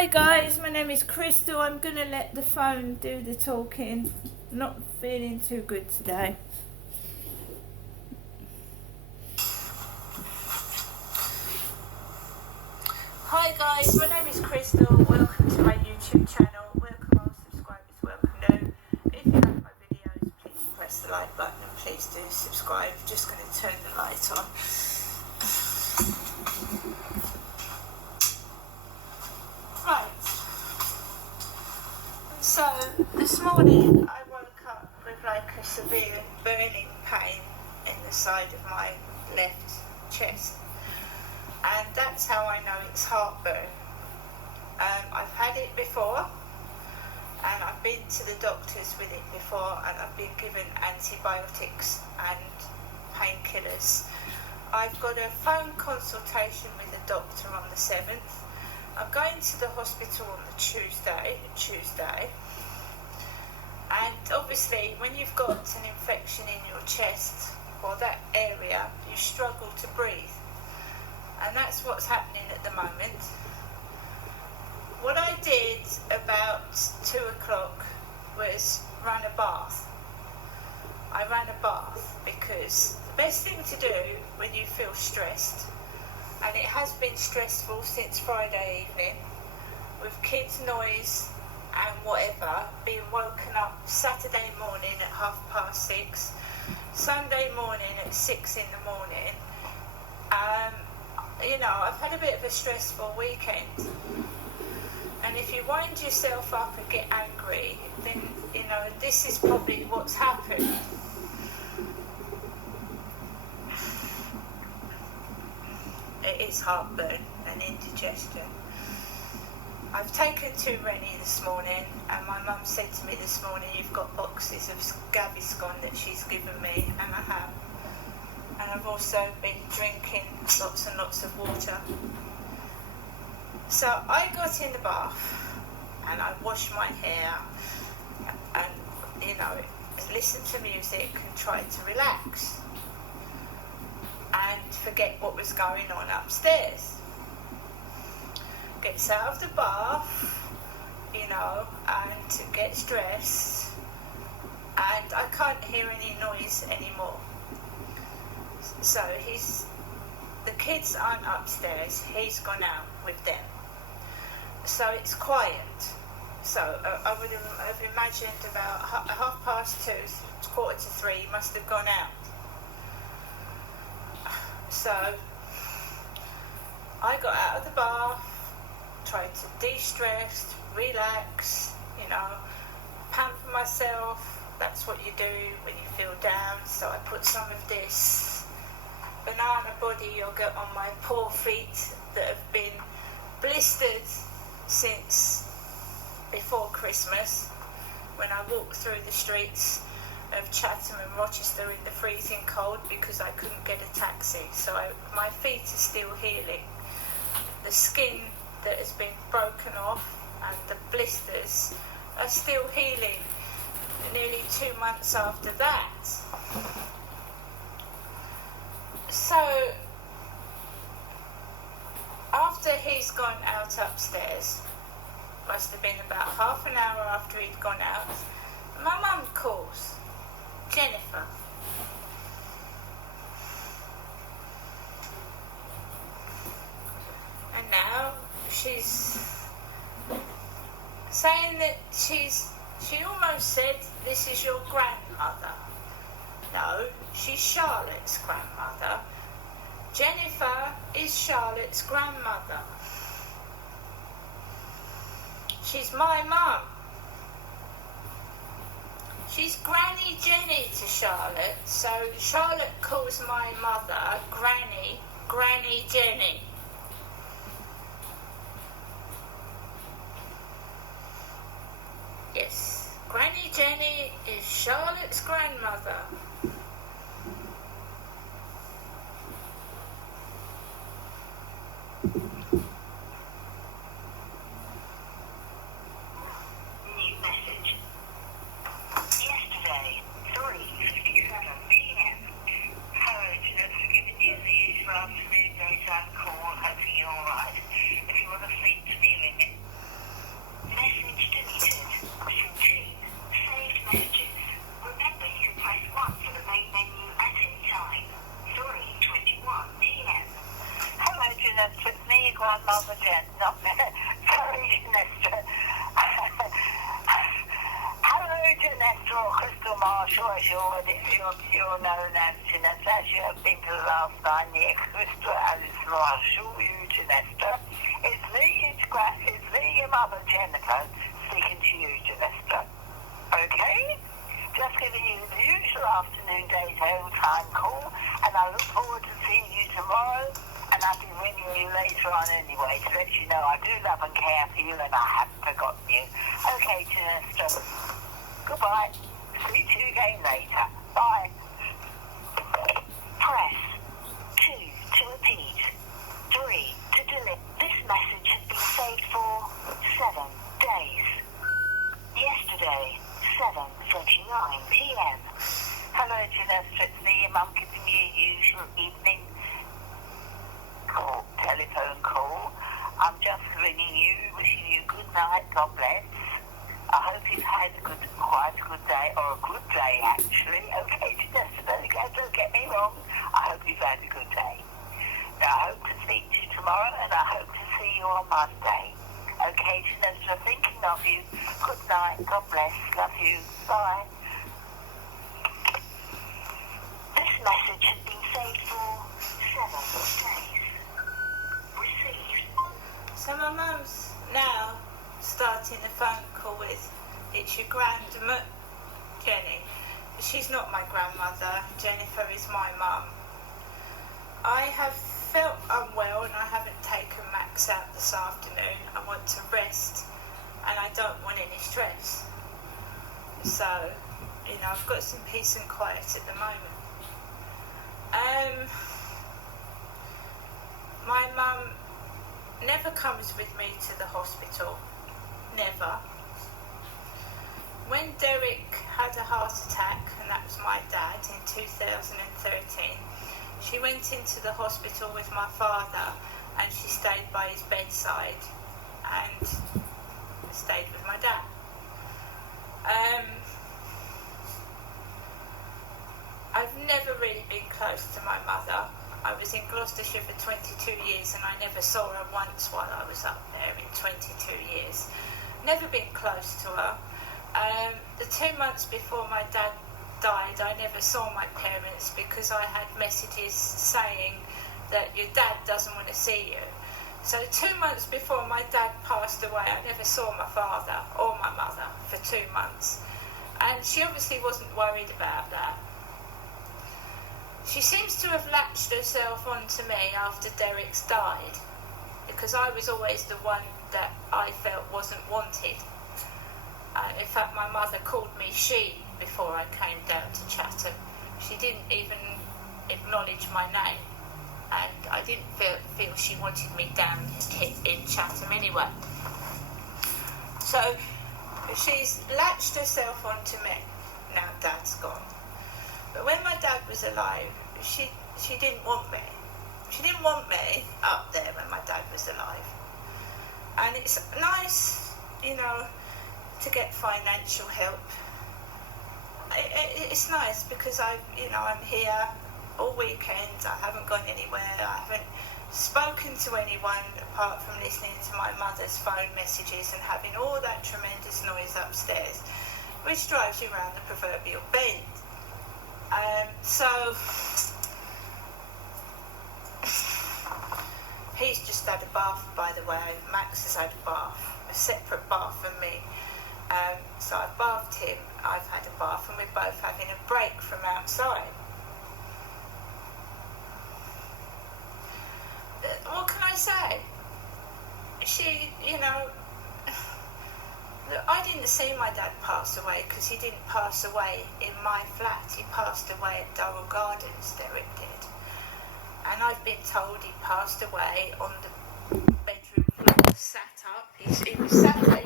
Hi guys, my name is Crystal. I'm gonna let the phone do the talking. Not feeling too good today. Hi guys, my name is Crystal. Welcome to my YouTube channel. Welcome all subscribers, welcome new. If you like my videos, please press the like button and please do subscribe. Just gonna turn the light on. Right. So this morning I woke up with like a severe burning pain in the side of my left chest, and that's how I know it's heartburn. I've had it before, and I've been to the doctors with it before, and I've been given antibiotics and painkillers. I've got a phone consultation with a doctor on the 7th. I'm going to the hospital on the Tuesday, and obviously when you've got an infection in your chest or that area, you struggle to breathe, and that's what's happening at the moment. What I did about 2 o'clock was run a bath. I ran a bath because the best thing to do when you feel stressed, and it has been stressful since Friday evening, with kids' noise and whatever, being woken up Saturday morning at 6:30, Sunday morning at 6 in the morning. I've had a bit of a stressful weekend, and if you wind yourself up and get angry, then this is probably what's happened. It is heartburn and indigestion. I've taken 2 Rennie this morning, and my mum said to me this morning, you've got boxes of Gaviscon that she's given me, and I have. And I've also been drinking lots and lots of water. So I got in the bath and I washed my hair and, listened to music and tried to relax and forget what was going on upstairs. Gets out of the bath, and gets dressed, and I can't hear any noise anymore. So the kids aren't upstairs, he's gone out with them. So it's quiet. So I would have imagined about 2:30, 2:45, he must have gone out. So I got out of the bath, tried to de-stress, relax, pamper myself. That's what you do when you feel down. So I put some of this banana body yogurt on my poor feet that have been blistered since before Christmas, when I walked through the streets of Chatham and Rochester in the freezing cold because I couldn't get a taxi. So my feet are still healing. The skin that has been broken off and the blisters are still healing nearly 2 months after that. So after he's gone out upstairs, must have been about half an hour after he'd gone out, my mum calls, Jennifer. And now she's saying that she almost said, this is your grandmother. No, she's Charlotte's grandmother. Jennifer is Charlotte's grandmother. She's my mum. She's Granny Jenny to Charlotte, so Charlotte calls my mother Granny Jenny. Yes, Granny Jenny is Charlotte's grandmother. New message. Yesterday, 3:57 p.m. Hello, Jeanette, giving you the usual afternoon daytime call, hoping you're alright. If you want to sleep to me a minute, grandmother Jen, not sorry, Janessa. Hello, Janessa, or Crystal Marshall, as you're known as, Janessa, as you have been for the last 9 years. Crystal Alice Marshall, you, Janessa. It's me, your mother, Jennifer, speaking to you, Janessa. Okay? Just giving you the usual afternoon daytime time call, and I look forward to seeing you tomorrow, and I'll be ringing you later on anyway to let you know I do love and care for you and I haven't forgotten you. Okay, Janessa. Goodbye. See you again later. Bye. Press 2 to repeat. 3 to delete. This message has been saved for 7 days. Yesterday, 7:39 p.m. Hello, Janessa. It's me, your mum, giving you a usual evening telephone call. I'm just ringing you, wishing you good night. God bless. I hope you've had quite a good day, or a good day actually. Okay, Janessa, don't get me wrong. I hope you've had a good day. Now, I hope to speak to you tomorrow, and I hope to see you on Monday. Okay, Janessa, thinking of you. Good night. God bless. Love you. Bye. This message has been saved for 7 days. Received. So my mum's now starting the phone call with, it's your grandma, Jenny. But she's not my grandmother. Jennifer is my mum. I have felt unwell and I haven't taken Max out this afternoon. I want to rest and I don't want any stress. So, I've got some peace and quiet at the moment. My mum never comes with me to the hospital. Never. When Derek had a heart attack, and that was my dad, in 2013, she went into the hospital with my father and she stayed by his bedside and stayed with my dad. I've never really been close to my mother. I was in Gloucestershire for 22 years and I never saw her once while I was up there in 22 years. Never been close to her. The 2 months before my dad died, I never saw my parents because I had messages saying that your dad doesn't want to see you. So 2 months before my dad passed away, I never saw my father or my mother for 2 months. And she obviously wasn't worried about that. She seems to have latched herself onto me after Derek's died, because I was always the one that I felt wasn't wanted. In fact, my mother called me she before I came down to Chatham. She didn't even acknowledge my name, and I didn't feel she wanted me down in Chatham anyway. So she's latched herself onto me. Now Dad's gone. But when my dad was alive, she didn't want me. She didn't want me up there when my dad was alive. And it's nice, to get financial help. It's nice because I'm here all weekend. I haven't gone anywhere. I haven't spoken to anyone apart from listening to my mother's phone messages and having all that tremendous noise upstairs, which drives you around the proverbial bend. So he's just had a bath, by the way. Max has had a bath, a separate bath from me. So I've bathed him, I've had a bath, and we're both having a break from outside. What can I say? I didn't see my dad pass away because he didn't pass away in my flat. He passed away at Durrell Gardens, Derek did. And I've been told he passed away on the bedroom floor, sat up. He was sat there